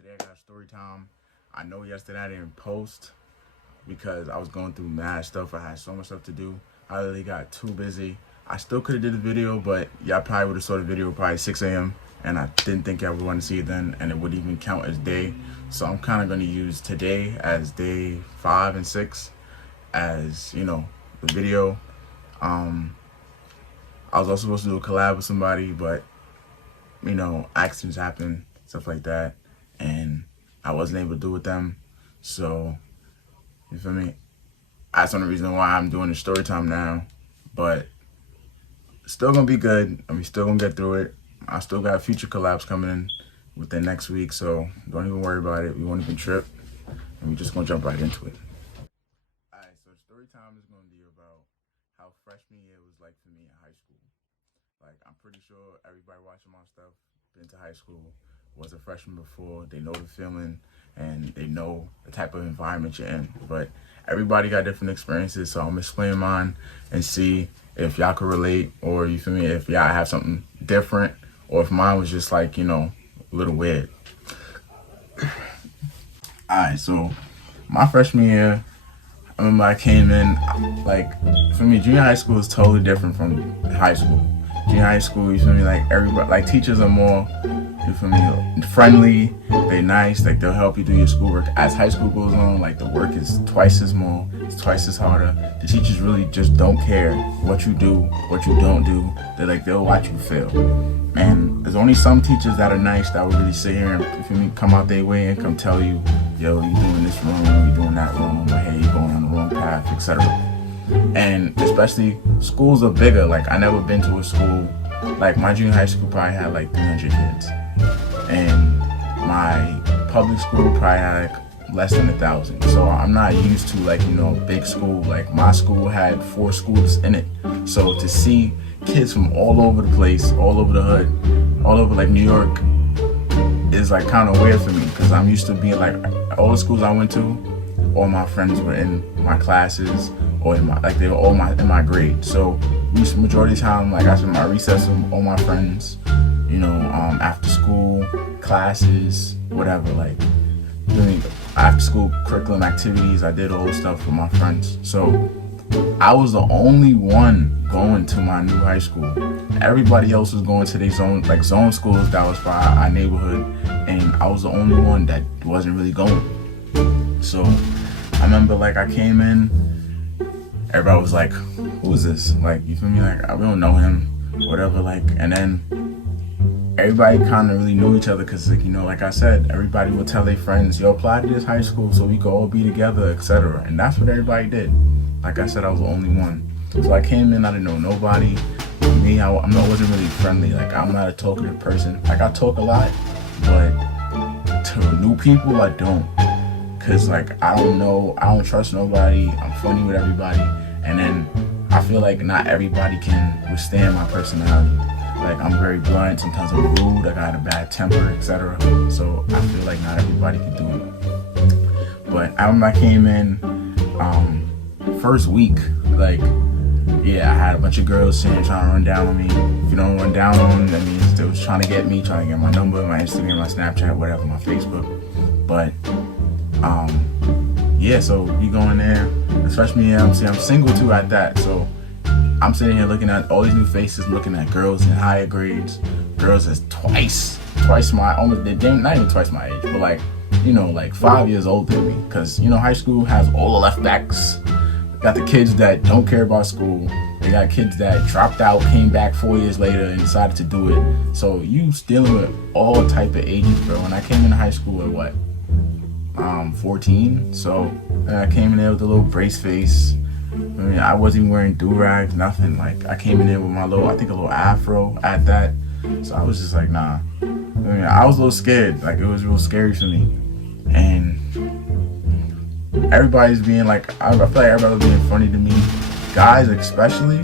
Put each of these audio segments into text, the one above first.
Today I got story time. I know yesterday I didn't post because I was going through mad stuff. I had so much stuff to do. I literally got too busy. I still could have did the video, but y'all probably would have saw the video probably 6 a.m. and I didn't think y'all would want to see it then, and it wouldn't even count as day. So I'm kind of going to use today as day 5 and 6 as, you know, the video. I was also supposed to do a collab with somebody, but, you know, accidents happen, stuff like that, and I wasn't able to do with them. So, you feel me? That's one of the reasons why I'm doing the story time now, but still gonna be good, and we still gonna get through it. I still got future collabs coming in within next week, so don't even worry about it. We won't even trip, and we're just gonna jump right into it. Alright, so story time is gonna be about how freshman year was like for me in high school. Like, I'm pretty sure everybody watching my stuff been to high school, was a freshman before, they know the feeling, and they know the type of environment you're in. But everybody got different experiences, so I'm gonna explain mine and see if y'all could relate, or you feel me, if y'all have something different, or if mine was just like, you know, a little weird. Alright, so my freshman year, I remember I came in, like, for me, junior high school is totally different from high school. Junior high school, you feel me, like, everybody, like, teachers are more, you feel me, friendly, they nice, like, they'll help you do your schoolwork. As high school goes on, like, the work is twice as more, it's twice as harder. The teachers really just don't care what you do, what you don't do. They're like, they'll watch you fail. And there's only some teachers that are nice that will really sit here and, you feel me, come out their way and come tell you, yo, you're doing this wrong, you're doing that wrong, or hey, you're going on the wrong path, etc. And especially schools are bigger. Like, I never been to a school, like my junior high school probably had like 300 kids, and my public school probably had like less than 1,000. So I'm not used to, like, you know, big school. Like, my school had 4 schools in it, so to see kids from all over the place, all over the hood, all over like New York, is like kind of weird for me, because I'm used to being like, all the schools I went to, all my friends were in my classes, or in my, like, they were all in my grade. So majority of the time, like, I spent my recess with all my friends, you know, after school classes, whatever, like doing after school curriculum activities. I did all this stuff with my friends. So I was the only one going to my new high school. Everybody else was going to their zone, like zone schools that was for our neighborhood, and I was the only one that wasn't really going. So I remember, like, I came in, everybody was like, who is this? Like, you feel me? Like, we don't know him, whatever, like, and then everybody kind of really knew each other, because, like, you know, like I said, everybody would tell their friends, yo, apply to this high school so we could all be together, etc. And that's what everybody did. Like I said, I was the only one. So I came in, I didn't know nobody. Me, I wasn't really friendly. Like, I'm not a talkative person. Like, I talk a lot, but to new people, I don't. Cause, like, I don't trust nobody. I'm funny with everybody, and then I feel like not everybody can withstand my personality. Like, I'm very blunt. Sometimes I'm rude. I got a bad temper, etc. So I feel like not everybody can do it. But I came in, first week, like, yeah, I had a bunch of girls saying, trying to run down on me. If you don't run down on me, that means they was trying to get me, trying to get my number, my Instagram, my Snapchat, whatever, my Facebook. But yeah, so we going there. This freshman year, I'm single too at that. So I'm sitting here looking at all these new faces, looking at girls in higher grades, girls that's twice my, almost, they're not even twice my age, but, like, you know, like 5 years older than me. Cause, you know, high school has all the left backs. Got the kids that don't care about school. They got kids that dropped out, came back 4 years later and decided to do it. So you dealing with all type of ages, bro. When I came into high school at what? 14. So I came in there with a little brace face. I mean, I wasn't even wearing do-rags, nothing. Like, I came in there with my little, I think a little afro at that. So I was just like, nah. I mean, I was a little scared. Like, it was real scary for me. And everybody's being like, I feel like everybody was being funny to me. Guys especially.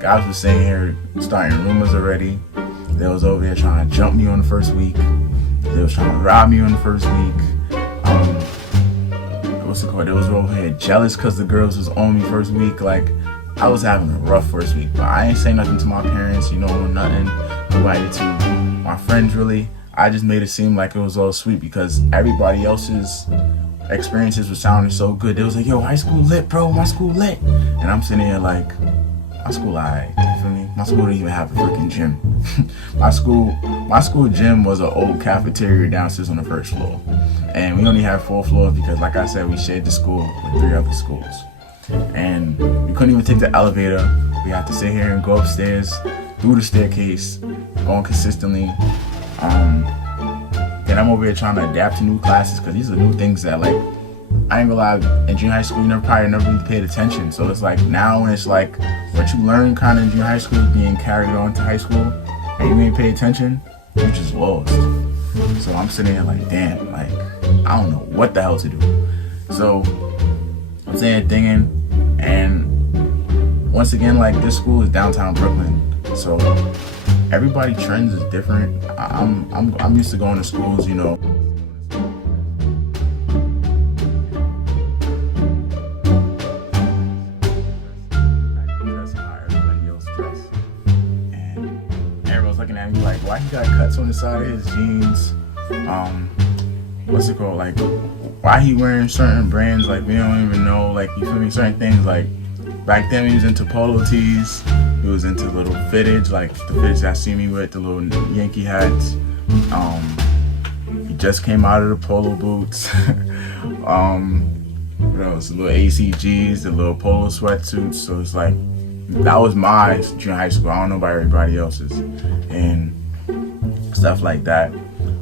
Guys were saying here, starting rumors already. They was over there trying to jump me on the first week. They was trying to rob me on the first week. What's it called? They was over here jealous because the girls was on me first week. Like, I was having a rough first week, but I ain't say nothing to my parents, you know, nothing. Nobody to my friends, really. I just made it seem like it was all sweet because everybody else's experiences were sounding so good. They was like, yo, high school lit, bro, my school lit. And I'm sitting here like, my school alright, you feel me? My school didn't even have a freaking gym. my school gym was an old cafeteria downstairs on the first floor. And we only had 4 floors because, like I said, we shared the school with 3 other schools. And we couldn't even take the elevator. We had to sit here and go upstairs, through the staircase, going consistently. Then I'm over here trying to adapt to new classes because these are new things that, like, I ain't gonna lie, in junior high school, you probably never really paid attention. So it's like now when it's like what you learn kind of in junior high school is being carried on to high school and you ain't pay attention, you just lost. So I'm sitting there like, damn, like, I don't know what the hell to do. So I'm sitting there thinking, and once again, like, this school is downtown Brooklyn. So everybody trends is different. I'm used to going to schools, you know. Looking at me like, why he got cuts on the side of his jeans? What's it called? Like, why he wearing certain brands? Like, we don't even know. Like, you feel me? Certain things. Like, back then he was into polo tees. He was into little fittage, like the fittage that see me with, the little Yankee hats. He just came out of the polo boots. What else? The little ACGs, the little polo sweatsuits. So it's like, that was my junior high school. I don't know about everybody else's and stuff like that.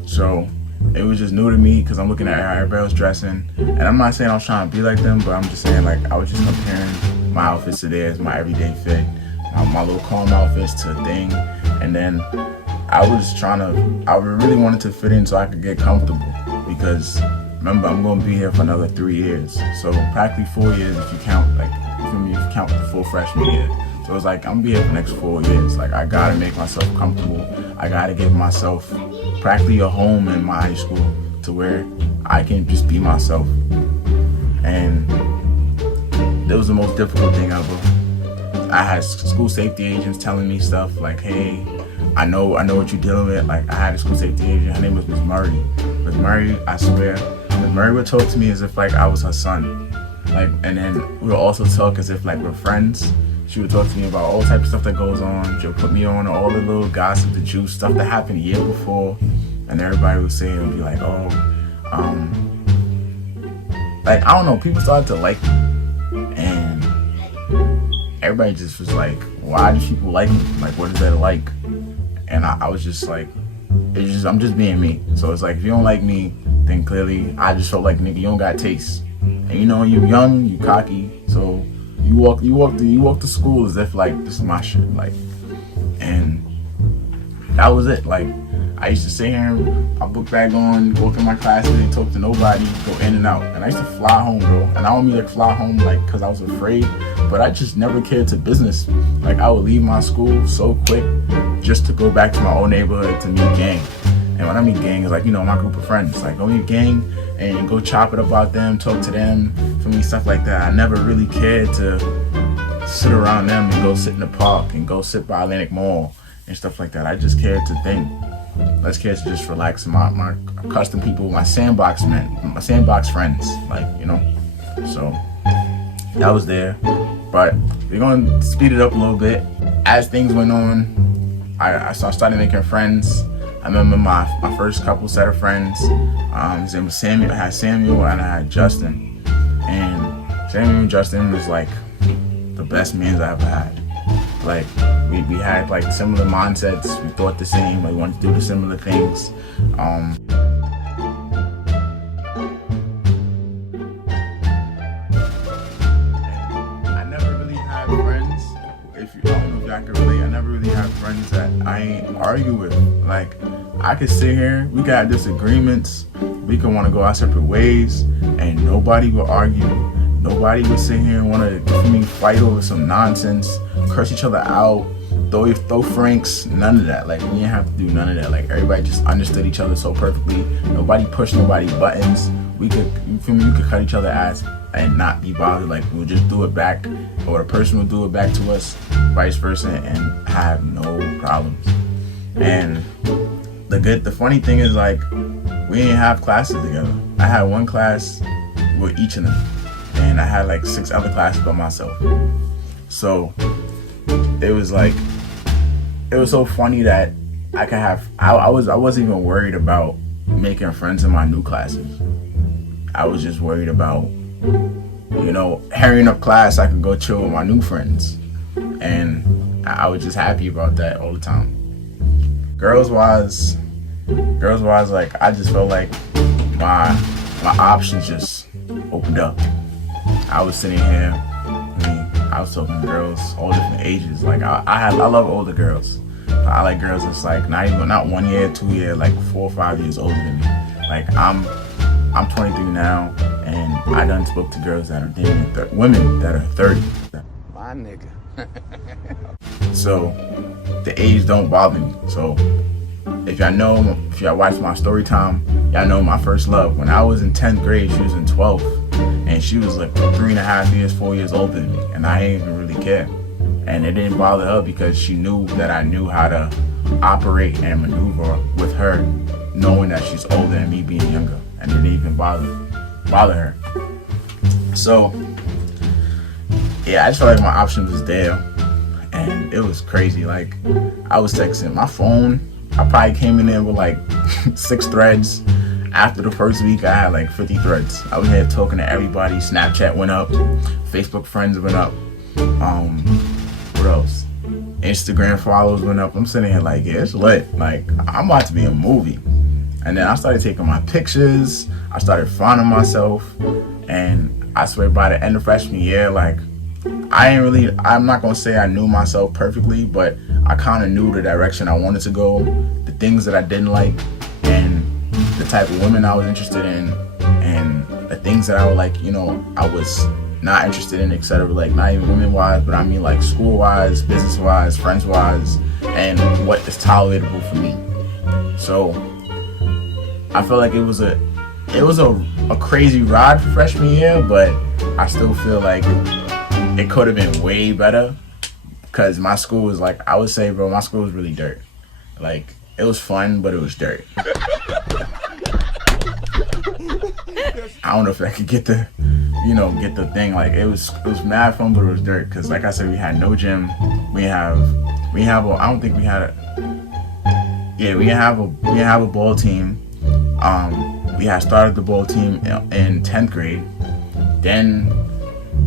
So it was just new to me because I'm looking at how everybody was dressing. And I'm not saying I was trying to be like them, but I'm just saying, like, I was just comparing my outfits to theirs, my everyday fit, my little calm outfits to a thing. And then I really wanted to fit in so I could get comfortable because remember, I'm going to be here for another 3 years. So practically 4 years if you count, like, if you count the full freshman year. So it's like, I'm gonna be here for the next 4 years. Like, I gotta make myself comfortable. I gotta give myself practically a home in my high school to where I can just be myself. And that was the most difficult thing ever. I had school safety agents telling me stuff like, hey, I know what you're dealing with. Like, I had a school safety agent, her name was Miss Murray. Miss Murray, I swear, Miss Murray would talk to me as if like I was her son. Like, and then we would also talk as if like we're friends. She would talk to me about all types of stuff that goes on. She'll put me on all the little gossip, the juice, stuff that happened a year before. And everybody would say, it would be like, oh, like, I don't know, people started to like me. And everybody just was like, why do people like me? Like, what is that like? And I was just like, I'm just being me. So it's like, if you don't like me, then clearly I just felt like, nigga, you don't got taste. And you know, you young, you cocky, so you walk to school as if like this is my shit, like, and that was it. Like, I used to sit here, I book bag on, walk in my classes, and talk to nobody, go in and out. And I used to fly home, bro. And I don't mean like fly home like because I was afraid, but I just never cared to business. Like, I would leave my school so quick just to go back to my old neighborhood to meet gang. And when I mean gang, it's like, you know, my group of friends. Like, go meet gang and go chop it up about them, talk to them, for me, stuff like that. I never really cared to sit around them and go sit in the park and go sit by Atlantic Mall and stuff like that. I just cared to think. I just cared to just relax. My custom people, my sandbox friends, like, you know. So that was there. But we're gonna speed it up a little bit. As things went on, I started making friends. I remember my first couple set of friends. His name was Samuel. I had Samuel and I had Justin. And Samuel and Justin was like the best mans I ever had. Like, we had like similar mindsets. We thought the same. Like, we wanted to do the similar things. I never really had friends. If you don't know if y'all can relate, I never really had friends that I ain't argue with. Like, I could sit here, we got disagreements, we could want to go our separate ways, and nobody would argue. Nobody would sit here and want to fight over some nonsense, curse each other out, throw franks, none of that. Like, we didn't have to do none of that. Like, everybody just understood each other so perfectly. Nobody pushed nobody's buttons. We could cut each other's ass and not be bothered. Like, we'll just do it back, or the person will do it back to us, vice versa, and have no problems. And the funny thing is, like, we didn't have classes together. I had one class with each of them, and I had like 6 other classes by myself. So it was like, it was so funny that I could have, I wasn't even worried about making friends in my new classes. I was just worried about, you know, hurrying up class, I could go chill with my new friends. And I was just happy about that all the time. Girls wise, like, I just felt like my options just opened up. I was sitting here, I was talking to girls all different ages. Like, I love older girls. I like girls that's like not 1 year, 2 year, like 4 or 5 years older than me. Like, I'm 23 now, and I done spoke to girls that are dating women that are 30. My nigga. So the age don't bother me. So if y'all watch my story time, y'all know my first love. When I was in 10th grade, she was in 12th, and she was like 3.5 years, 4 years older than me, and I didn't even really care. And it didn't bother her because she knew that I knew how to operate and maneuver with her, knowing that she's older than me being younger, and it didn't even bother her. So yeah, I just felt like my options was there, and it was crazy. Like, I was texting my phone. I probably came in there with like 6 threads. After the first week, I had like 50 threads. I was here talking to everybody. Snapchat went up. Facebook friends went up. What else? Instagram follows went up. I'm sitting here like, yeah, it's lit. Like, I'm about to be a movie. And then I started taking my pictures. I started finding myself. And I swear by the end of freshman year, like, I'm not going to say I knew myself perfectly, but I kind of knew the direction I wanted to go, the things that I didn't like, and the type of women I was interested in, and the things that I would like, you know, I was not interested in, etc. Like, not even women-wise, but I mean like school-wise, business-wise, friends-wise, and what is tolerable for me. So I felt like it was a crazy ride for freshman year, but I still feel like it could have been way better, because my school was like, I would say, bro, my school was really dirt. Like, it was fun, but it was dirt. I don't know if I could get the thing. Like, it was mad fun, but it was dirt. Cause like I said, we had no gym. We have a ball team. We had started the ball team in 10th grade. Then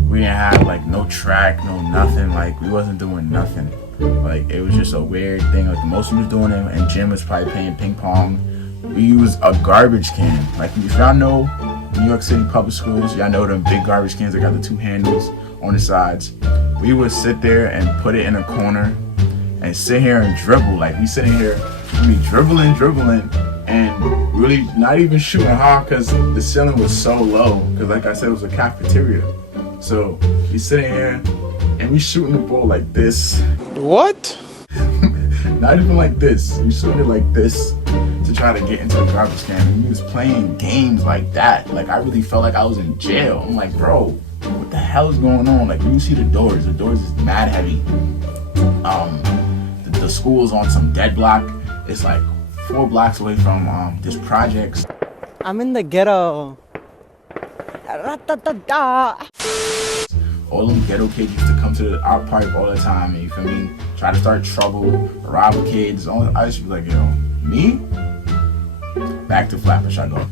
we didn't have like no track, no nothing. Like, we wasn't doing nothing. Like, it was just a weird thing. Like, the most we was doing in gym was probably playing ping pong. We used a garbage can. Like, if y'all know New York City public schools, y'all know them big garbage cans that got the 2 handles on the sides. We would sit there and put it in a corner and sit here and dribble. Like, we sitting here, we dribbling, and really not even shooting hard because the ceiling was so low. Because like I said, it was a cafeteria. So we sitting here and we shooting the ball like this. What? Not even like this. We shooting it like this to try to get into the garbage can. And we was playing games like that. Like, I really felt like I was in jail. I'm like, bro, what the hell is going on? Like, when you see the doors is mad heavy. The school is on some dead block. It's like 4 blocks away from this projects. I'm in the ghetto. All them ghetto kids used to come to our park all the time, and you feel me? Try to start trouble, rob kids. I used to be like, yo, me? Back to Flatbush I go.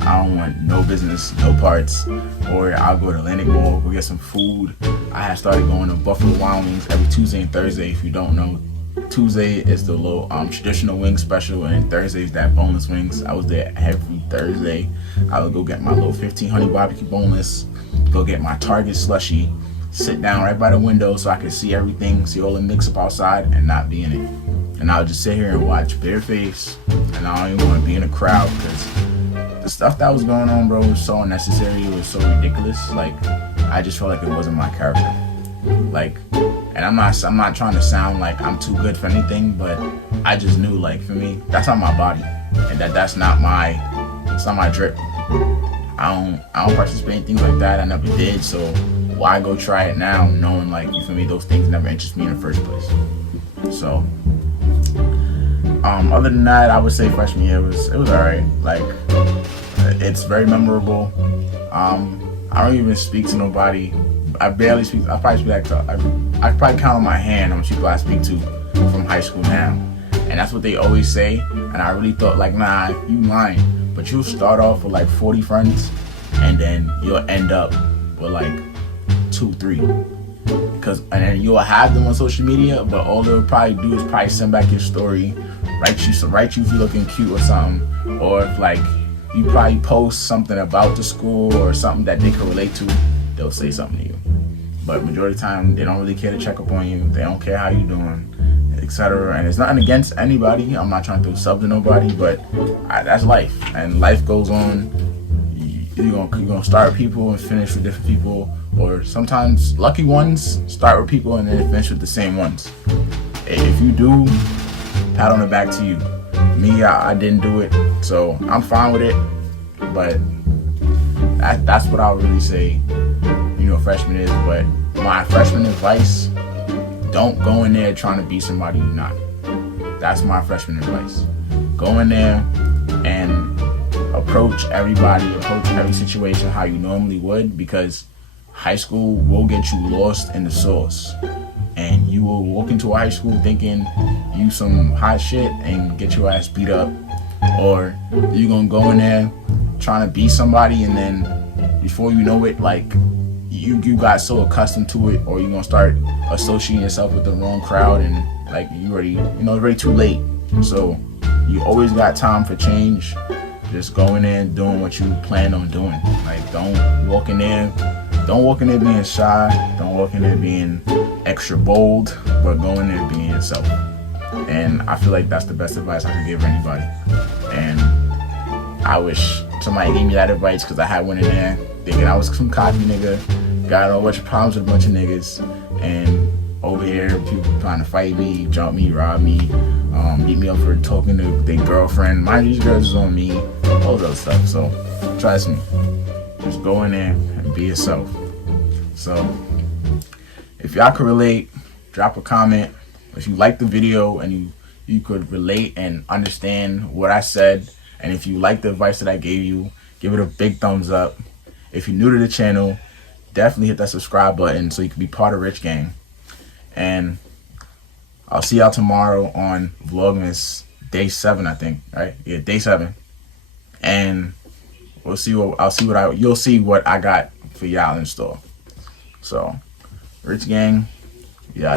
I don't want no business, no parts. Or I'll go to Atlantic Mall, go get some food. I had started going to Buffalo Wild Wings every Tuesday and Thursday. If you don't know, Tuesday is the little traditional wing special, and Thursday is that boneless wings. I was there every Thursday. I would go get my little 15 honey barbecue boneless, go get my Target slushie, sit down right by the window so I could see everything, see all the mix up outside and not be in it. And I would just sit here and watch bare face, and I don't even want to be in a crowd because the stuff that was going on, bro, was so unnecessary. It was so ridiculous. Like, I just felt like it wasn't my character. Like, and I'm not trying to sound like I'm too good for anything, but I just knew, like, for me, that's not my body, and that's not my drip. I don't participate in things like that. I never did, so why go try it now, knowing, like, you feel me, those things never interest me in the first place. So Other than that, I would say freshman year it was alright. Like, it's very memorable. I don't even speak to nobody. I barely speak. I probably speak like I probably count on my hand how much people I speak to from high school now, and that's what they always say. And I really thought like, nah, you lying. But you'll start off with like 40 friends, and then you'll end up with like 2, 3. And then you'll have them on social media, but all they'll probably do is probably send back your story, write you if you're looking cute or something, or if like you probably post something about the school or something that they can relate to, they'll say something to you. But majority of the time, they don't really care to check up on you. They don't care how you doing, etc. And it's nothing against anybody. I'm not trying to sub to nobody, but that's life, and life goes on. You're gonna start with people and finish with different people, or sometimes lucky ones start with people and then finish with the same ones. If you do, pat on the back to you. Me, I didn't do it, so I'm fine with it. But that's what I would really say, freshman is. But my freshman advice: don't go in there trying to be somebody you're not. That's my freshman advice. Go in there and approach everybody, approach every situation how you normally would, because high school will get you lost in the sauce, and you will walk into a high school thinking you some hot shit and get your ass beat up, or you're gonna go in there trying to be somebody, and then before you know it, like you got so accustomed to it, or you're gonna start associating yourself with the wrong crowd, and like you already it's already too late. So you always got time for change. Just going in and doing what you plan on doing. Like, don't walk in there being shy. Don't walk in there being extra bold, but go in there being yourself. And I feel like that's the best advice I could give anybody. And I wish somebody gave me that advice, because I had one in there thinking I was some cocky nigga, got a whole bunch of problems with a bunch of niggas, and over here people trying to fight me, jump me, rob me, beat me up for talking to their girlfriend. Mind you, these girls is on me, all those stuff. So trust me, just go in there and be yourself. So if y'all could relate, drop a comment. If you like the video and you could relate and understand what I said, and if you like the advice that I gave you, give it a big thumbs up. If you're new to the channel, definitely hit that subscribe button so you can be part of Rich Gang. And I'll see y'all tomorrow on Vlogmas day 7, I think, right? Yeah, day 7. And you'll see what I got for y'all in store. So, Rich Gang, yeah.